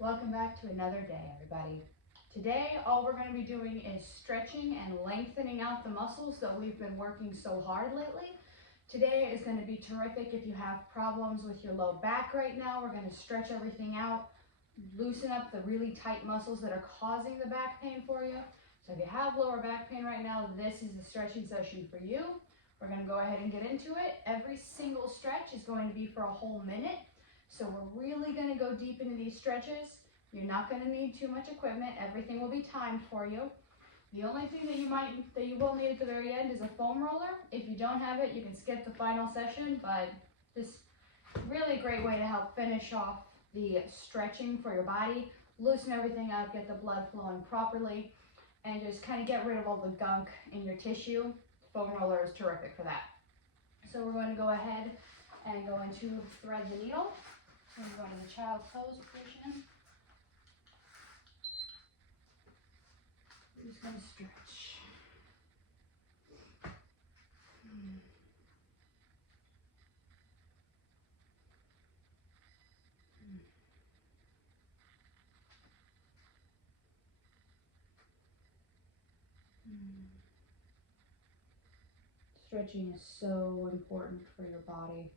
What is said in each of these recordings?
Welcome back to another day, everybody. Today, all we're going to be doing is stretching and lengthening out the muscles that we've been working so hard lately. Today is going to be terrific if you have problems with your low back right now. We're going to stretch everything out, loosen up the really tight muscles that are causing the back pain for you. So if you have lower back pain right now, this is the stretching session for you. We're going to go ahead and get into it. Every single stretch is going to be for a whole minute. So we're really going to go deep into these stretches. You're not going to need too much equipment. Everything will be timed for you. The only thing that you will need at the very end is a foam roller. If you don't have it, you can skip the final session, but this is really a great way to help finish off the stretching for your body, loosen everything up, get the blood flowing properly, and just kind of get rid of all the gunk in your tissue. Foam roller is terrific for that. So we're going to go ahead and go into thread the needle. So we're going to the child's pose position. We're just going to stretch. Stretching is so important for your body.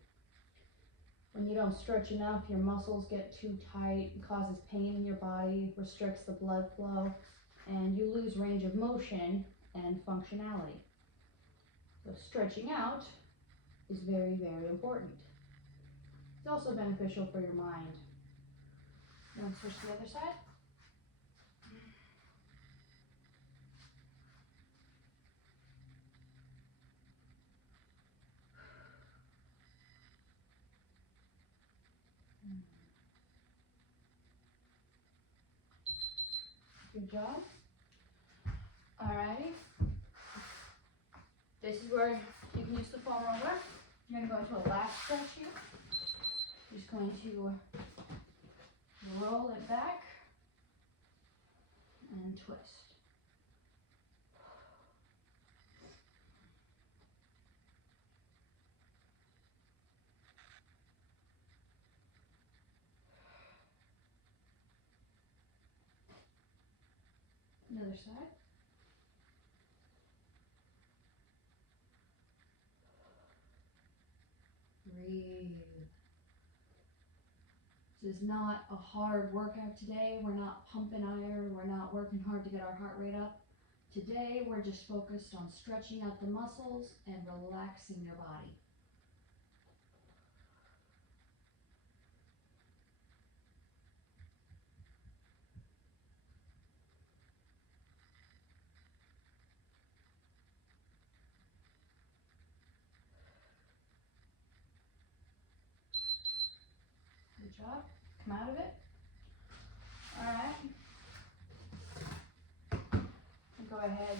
When you don't stretch enough, your muscles get too tight, it causes pain in your body, restricts the blood flow, and you lose range of motion and functionality. So stretching out is very, very important. It's also beneficial for your mind. Now switch to the other side. Good job. Alrighty. This is where you can use the foam roller. You're going to go into a last stretch here. You're just going to roll it back and twist. Another side. Breathe. This is not a hard workout today. We're not pumping iron. We're not working hard to get our heart rate up. Today, we're just focused on stretching out the muscles and relaxing your body. Good job. Come out of it. All right. Go ahead.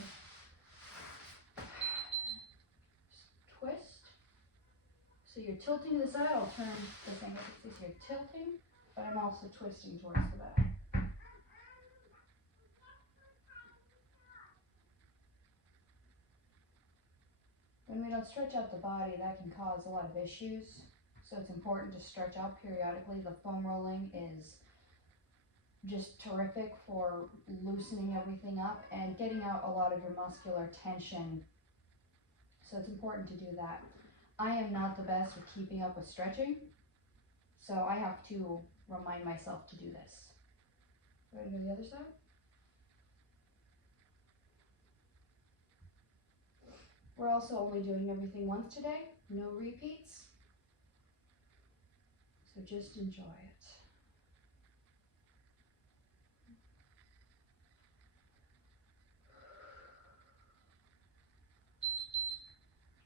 Twist. So you're tilting to the side. I'll turn this angle. So you're tilting, but I'm also twisting towards the back. When we don't stretch out the body, that can cause a lot of issues. So it's important to stretch out periodically. The foam rolling is just terrific for loosening everything up and getting out a lot of your muscular tension. So it's important to do that. I am not the best with keeping up with stretching, so I have to remind myself to do this. Go ahead and do the other side. We're also only doing everything once today, no repeats. So just enjoy it.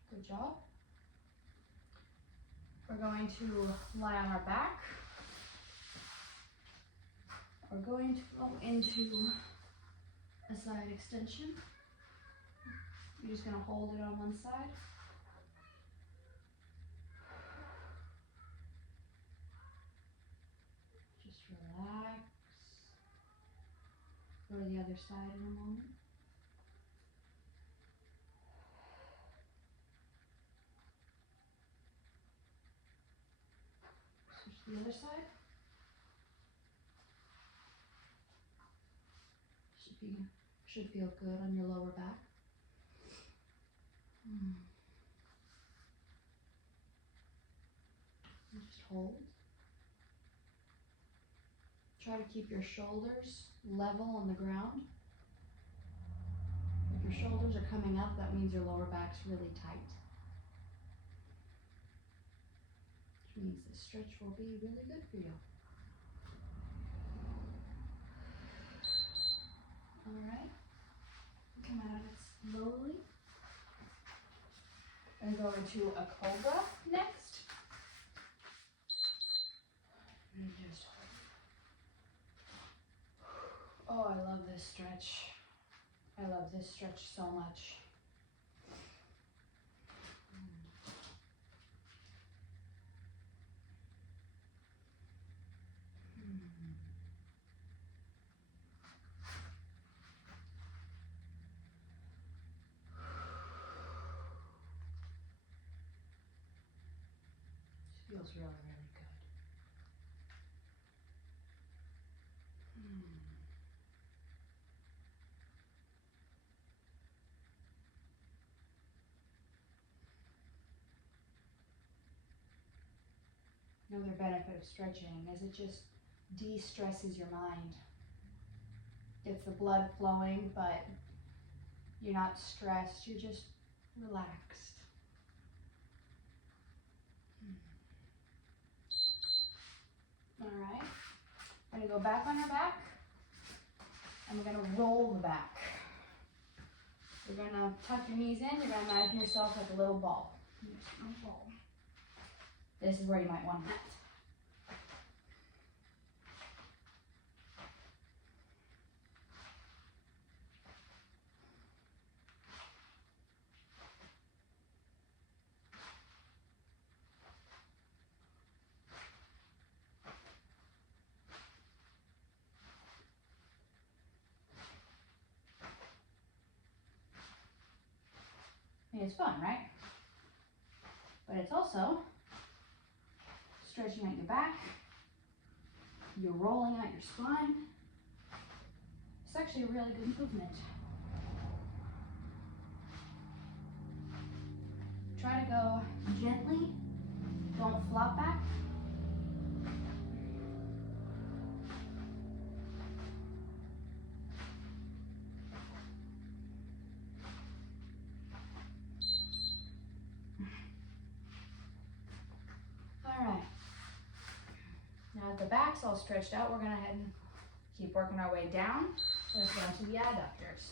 Good job. We're going to lie on our back. We're going to go into a side extension. You're just going to hold it on one side. Just relax. Go to the other side in a moment. Switch to the other side. You should feel good on your lower back. And just hold. Try to keep your shoulders level on the ground. If your shoulders are coming up, that means your lower back's really tight. Which means this stretch will be really good for you. All right. Come out of it slowly. And go into a cobra next. And just hold. Oh, I love this stretch. I love this stretch so much. Feels really, really good. Another benefit of stretching is it just de-stresses your mind. Gets the blood flowing, but you're not stressed, you're just relaxed. All right, we're gonna go back on your back, and we're gonna roll the back. You're gonna tuck your knees in, you're gonna imagine yourself like a little ball. This is where you might want to land. It's fun, right? But it's also stretching out your back. You're rolling out your spine. It's actually a really good movement. Try to go gently. Don't flop back. The back's all stretched out. We're gonna head and keep working our way down. Let's go to the adductors.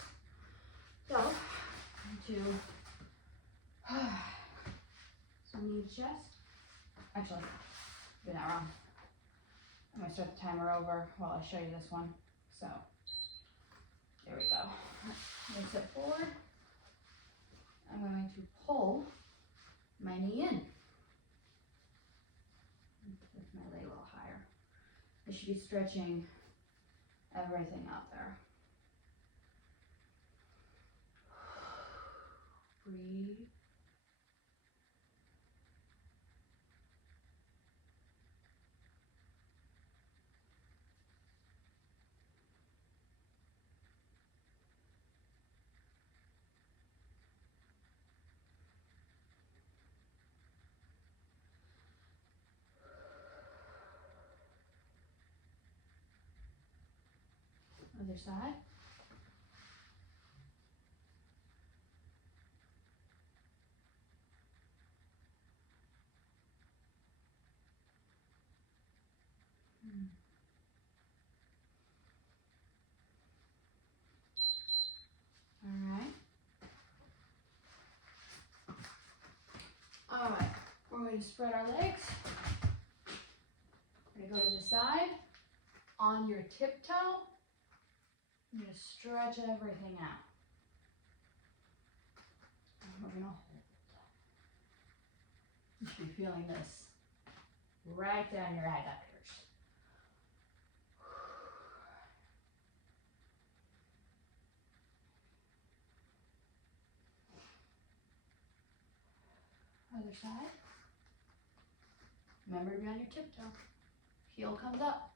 So, into knee to chest. Actually, did that wrong. I'm gonna start the timer over while I show you this one. So, there we go. I'm gonna sit forward. I'm going to pull my knee in. Lift my leg a little higher. I should be stretching everything out there. Breathe. Other side. All right, we're going to spread our legs. We're going to go to the side. On your tiptoe, you're going to stretch everything out. And we're going to hold. You should be feeling this right down your adductors. Other side. Remember to be on your tiptoe. Heel comes up.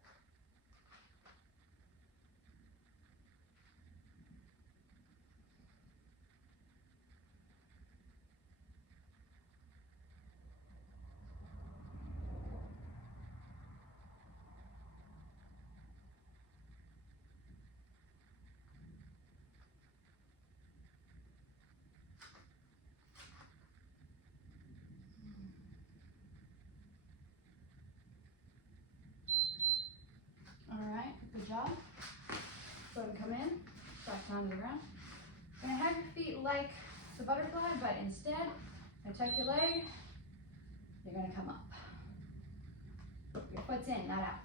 job. Go ahead and come in, back down to the ground. You're gonna have your feet like the butterfly, but instead, you're gonna tuck your leg, you're gonna come up. Your foot's in, not out.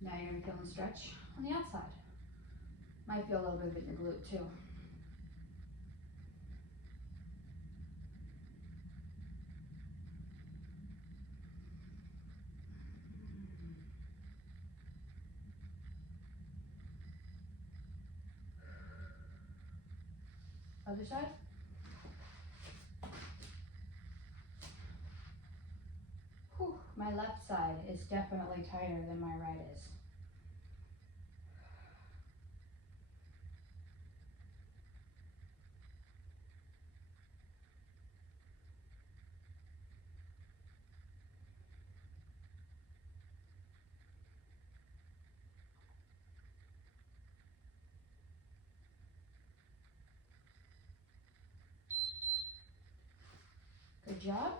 Now you're gonna feel the stretch on the outside. Might feel a little bit of it in your glute too. Other side. Whew, my left side is definitely tighter than my right is. Good job.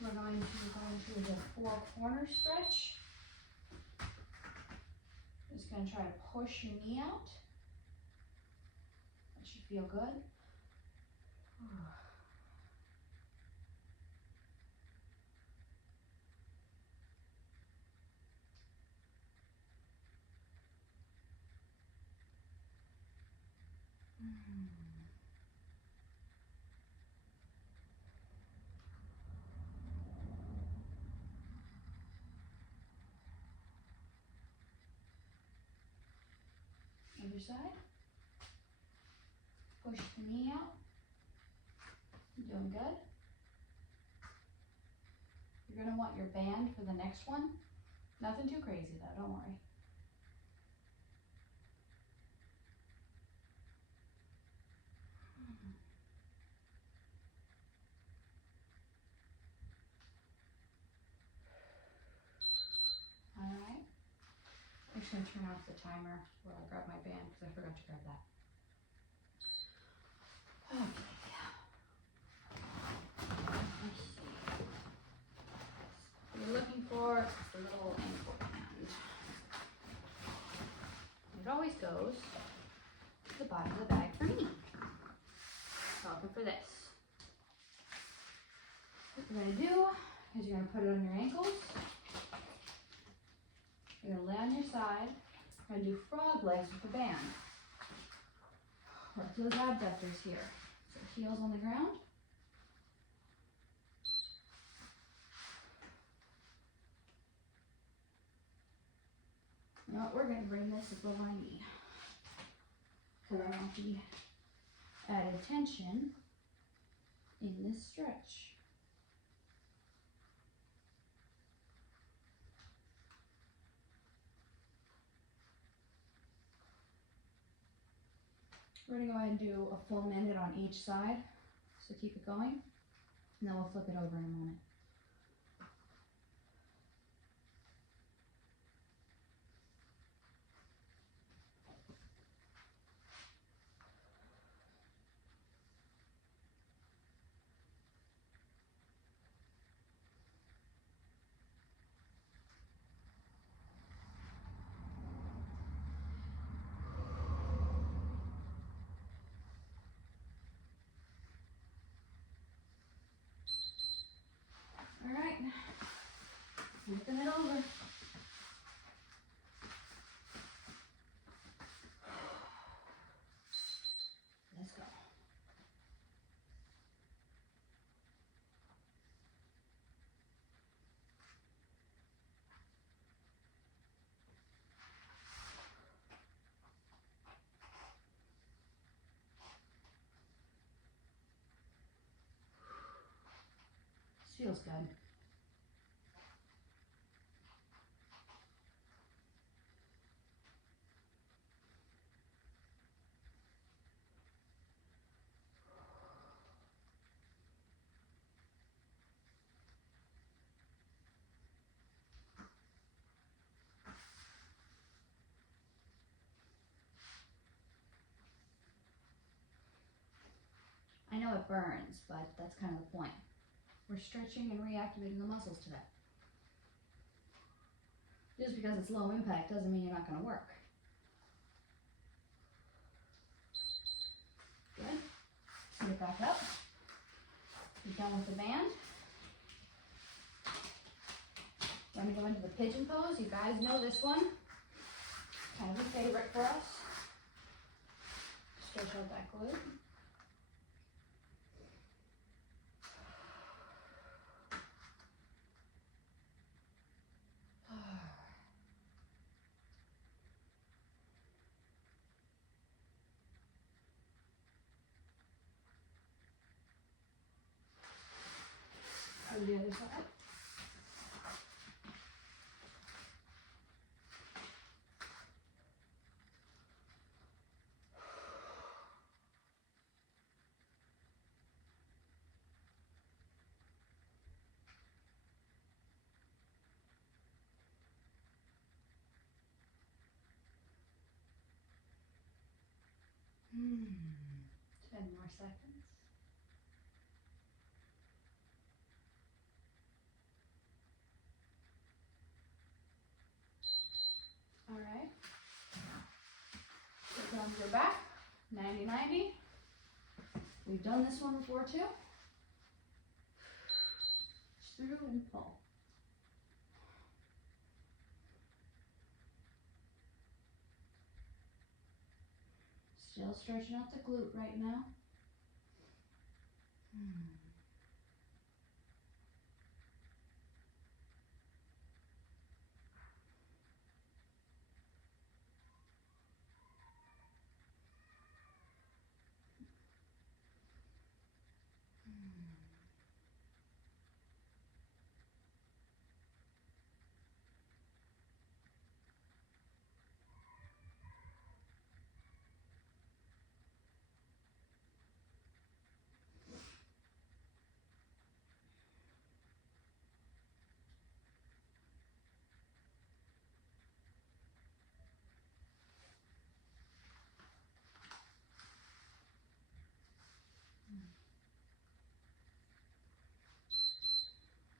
We're going to go into the four corner stretch. Just going to try to push your knee out. That should feel good. Other side. Push the knee out. You're doing good. You're going to want your band for the next one. Nothing too crazy though, don't worry. All right. I'm just going to turn off the timer while I grab my band because I forgot to grab that. Okay. Let's see. What you're looking for is the little ankle band. It always goes to the bottom of the bag for me. So I'll go for this. What you're going to do is you're going to put it on your ankles. You're going to lay on your side. You're going to do frog legs with the band. Work those abductors here. So heels on the ground. You know what, we're going to bring this above my knee. Because I want the added tension in this stretch. We're going to go ahead and do a full minute on each side, so keep it going, and then we'll flip it over in a moment. All right, flipping it over. Let's go. This feels good. I know it burns, but that's kind of the point. We're stretching and reactivating the muscles today. Just because it's low impact doesn't mean you're not going to work. Good. Get back up. You're done with the band. We're going to go into the pigeon pose. You guys know this one. Kind of a favorite for us. Stretch out that glute. Go to the other side. Hmm. 10 more seconds. All right. Get down to your back. 90-90. We've done this one before too. Through and pull. Still stretching out the glute right now.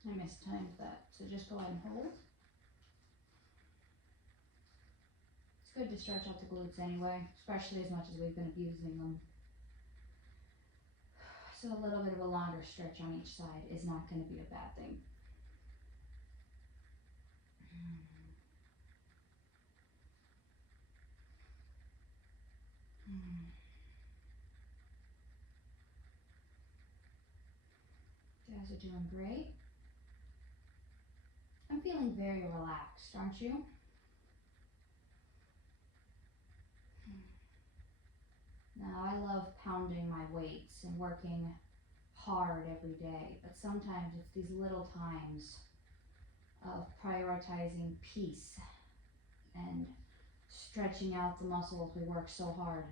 I mistimed that, so just go ahead and hold. It's good to stretch out the glutes anyway, especially as much as we've been abusing them. So a little bit of a longer stretch on each side is not going to be a bad thing. You guys are doing great. I'm feeling very relaxed, aren't you? Now, I love pounding my weights and working hard every day, but sometimes it's these little times of prioritizing peace and stretching out the muscles we work so hard.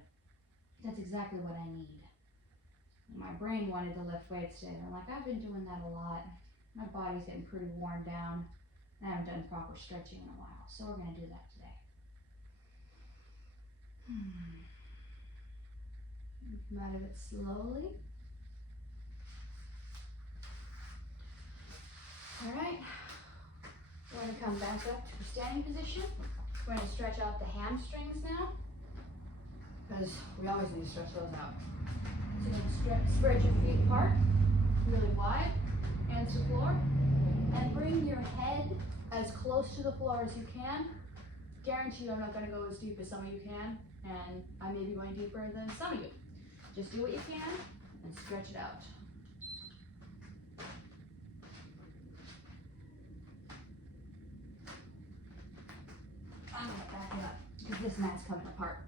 That's exactly what I need. My brain wanted to lift weights today. I'm like, I've been doing that a lot. My body's getting pretty worn down. I haven't done proper stretching in a while, so we're going to do that today. Come out of it slowly. All right. We're going to come back up to the standing position. We're going to stretch out the hamstrings now, because we always need to stretch those out. So you're going to spread your feet apart, really wide, hands to the floor, and bring your head as close to the floor as you can. Guarantee you I'm not going to go as deep as some of you can, and I may be going deeper than some of you. Just do what you can and stretch it out. I'm going to back it up because this mat's coming apart.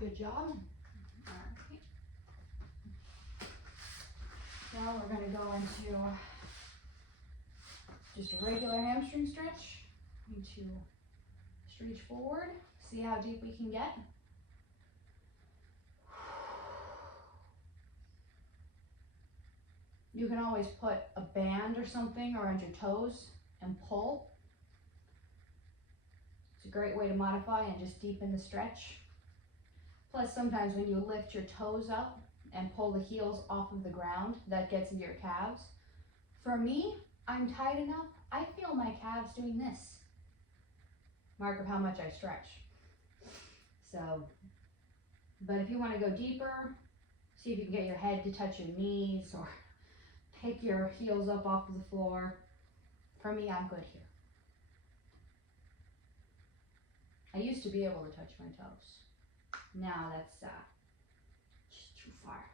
Good job. All right. Now we're going to go into just a regular hamstring stretch. Into stretch forward. See how deep we can get. You can always put a band or something around your toes and pull. It's a great way to modify and just deepen the stretch. Plus, sometimes when you lift your toes up and pull the heels off of the ground, that gets into your calves. For me, I'm tight enough, I feel my calves doing this. Mark of how much I stretch. So, but if you want to go deeper, see if you can get your head to touch your knees or pick your heels up off of the floor. For me, I'm good here. I used to be able to touch my toes. Now that's just too far.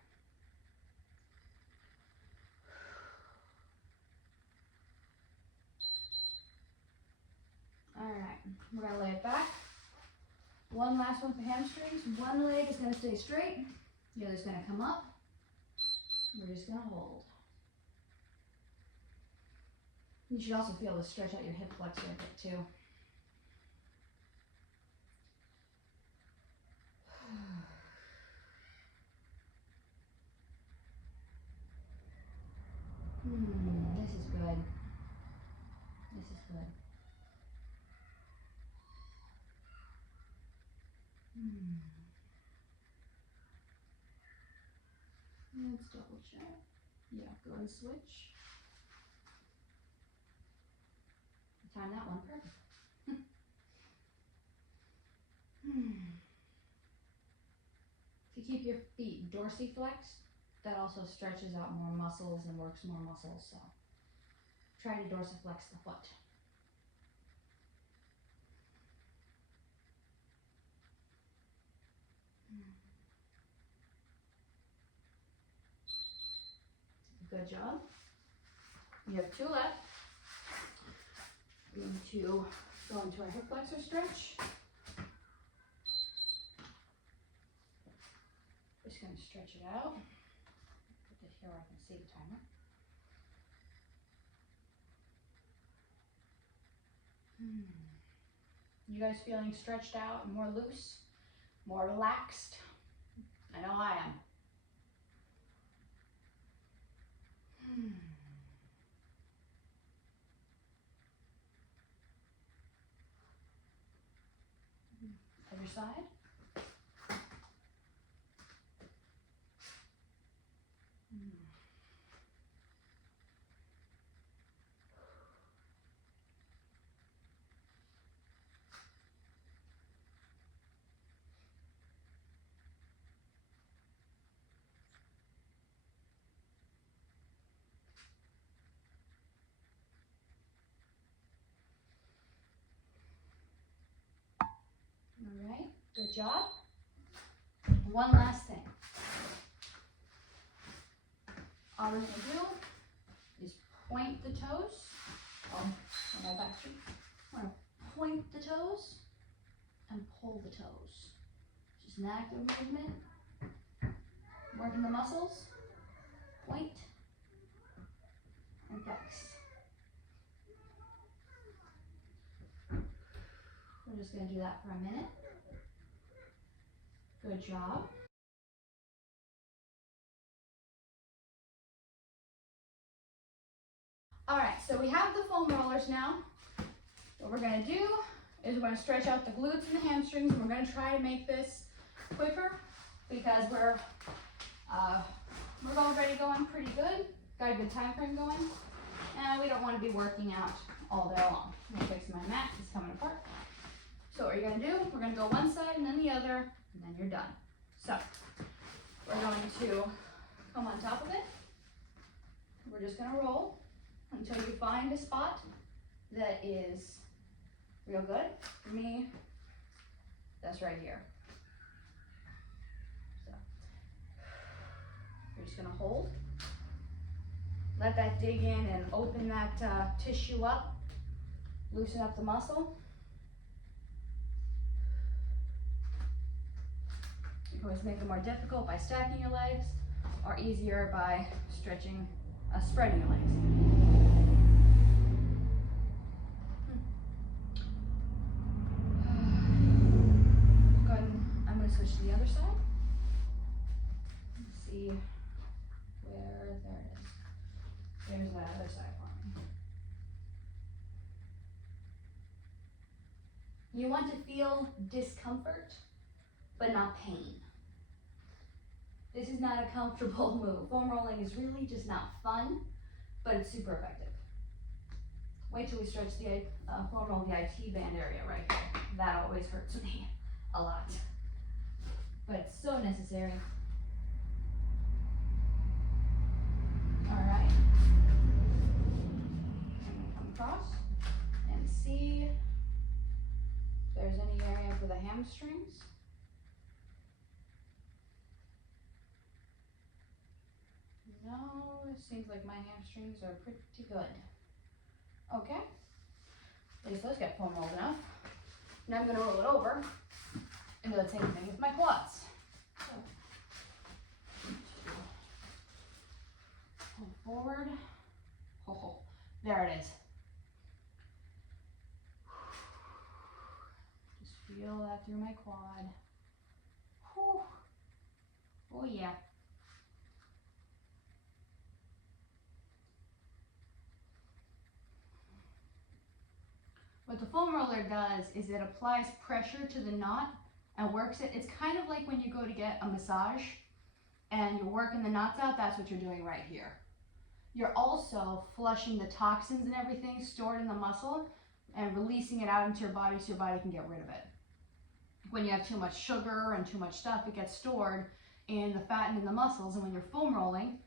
All right, we're gonna lay it back. One last one for hamstrings. One leg is gonna stay straight. The other's gonna come up. We're just gonna hold. You should also feel to stretch out your hip flexor a bit too. This is good. This is good. Let's double check. Yeah, go and switch. Time that one perfect. If you keep your feet dorsiflexed, that also stretches out more muscles and works more muscles. So try to dorsiflex the foot. Good job. You have two left. We're going to go into our hip flexor stretch. Just going to stretch it out. Put it here where I can see the timer. You guys feeling stretched out and more loose, more relaxed? I know I am. Other side. All right, good job. One last thing. All we're going to do is point the toes. Oh, on my back feet. We're going to point the toes and pull the toes. Just an active movement. Working the muscles. Point and flex. We're just going to do that for a minute. Good job. All right, so we have the foam rollers now. What we're going to do is we're going to stretch out the glutes and the hamstrings. We're going to try to make this quicker because we're already going pretty good. Got a good time frame going, and we don't want to be working out all day long. I'm going to fix my mat. It's coming apart. So what you're going to do, we're going to go one side and then the other, and then you're done. So we're going to come on top of it. We're just going to roll until you find a spot that is real good. For me, that's right here. So you're just going to hold. Let that dig in and open that tissue up. Loosen up the muscle. always make it more difficult by stacking your legs, or easier by spreading your legs. Go ahead and I'm going to switch to the other side. Let's see where, there it is. There's that other side for me. You want to feel discomfort, but not pain. This is not a comfortable move. Foam rolling is really just not fun, but it's super effective. Wait till we stretch the foam roll the IT band area right here. That always hurts me a lot, but it's so necessary. All right, I'm gonna come across and see if there's any area for the hamstrings. No, it seems like my hamstrings are pretty good. Okay, at least those get foam rolled enough. Now I'm gonna roll it over and do the same thing with my quads. So, pull forward. Oh, there it is. Just feel that through my quad. Whew. Oh yeah. What the foam roller does is it applies pressure to the knot and works it. It's kind of like when you go to get a massage and you're working the knots out, that's what you're doing right here. You're also flushing the toxins and everything stored in the muscle and releasing it out into your body so your body can get rid of it. When you have too much sugar and too much stuff, it gets stored in the fat and in the muscles, and when you're foam rolling,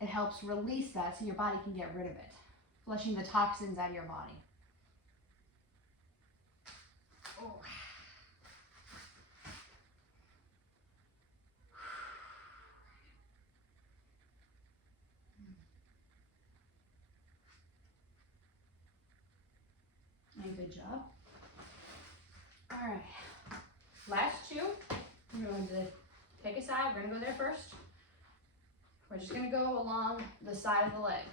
it helps release that so your body can get rid of it, flushing the toxins out of your body. Oh. And good job. All right, last two. We're going to take a side. We're going to go there first. We're just going to go along the side of the leg,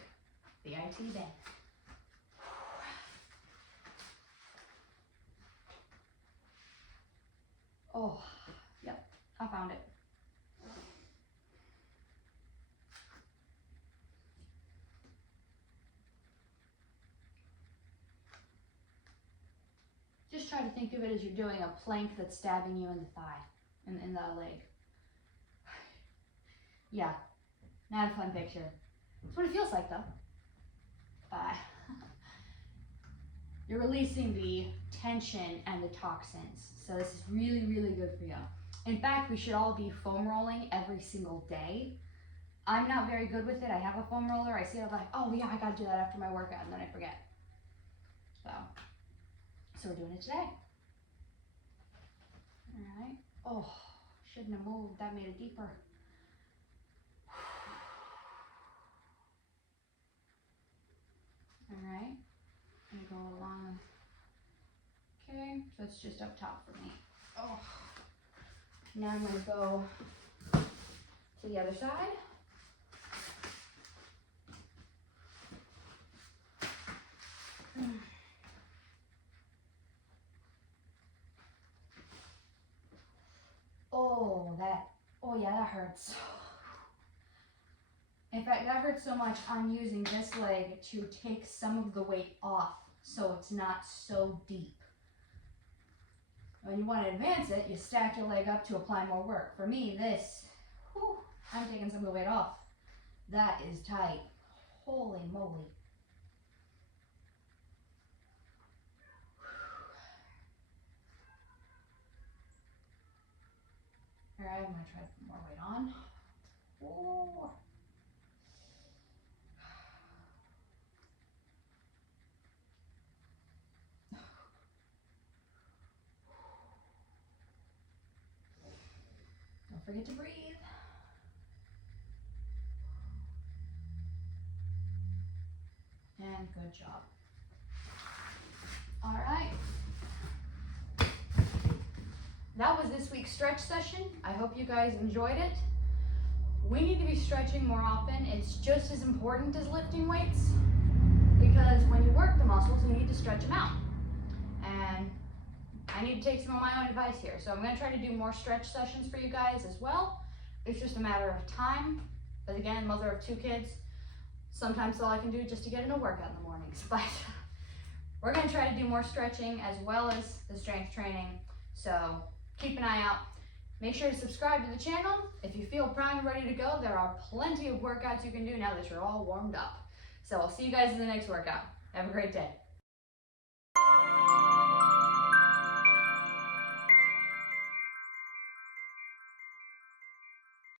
the IT bend. Oh, yep, I found it. Just try to think of it as you're doing a plank that's stabbing you in the thigh, in the leg. Yeah, not a fun picture. That's what it feels like though. You're releasing the tension and the toxins. So this is really, really good for you. In fact, we should all be foam rolling every single day. I'm not very good with it. I have a foam roller. I see it, I'm like, oh yeah, I gotta do that after my workout, and then I forget. So we're doing it today. All right. Oh, shouldn't have moved. That made it deeper. All right. I'm gonna go along. Okay, so it's just up top for me. Oh. Now I'm gonna go to the other side. Oh yeah, that hurts. In fact, that hurts so much, I'm using this leg to take some of the weight off so it's not so deep. When you want to advance it, you stack your leg up to apply more work. For me, this, whew, I'm taking some of the weight off. That is tight. Holy moly. All right, I'm gonna try to put more weight on. Ooh. Don't forget to breathe. And good job. All right. that was this week's stretch session. I hope you guys enjoyed it. We need to be stretching more often. It's just as important as lifting weights, because when you work the muscles, you need to stretch them out. And I need to take some of my own advice here. So I'm going to try to do more stretch sessions for you guys as well. It's just a matter of time. But again, mother of 2 kids, sometimes all I can do just to get in a workout in the mornings. But we're going to try to do more stretching as well as the strength training. So keep an eye out. Make sure to subscribe to the channel. If you feel primed and ready to go, there are plenty of workouts you can do now that you're all warmed up. So I'll see you guys in the next workout. Have a great day.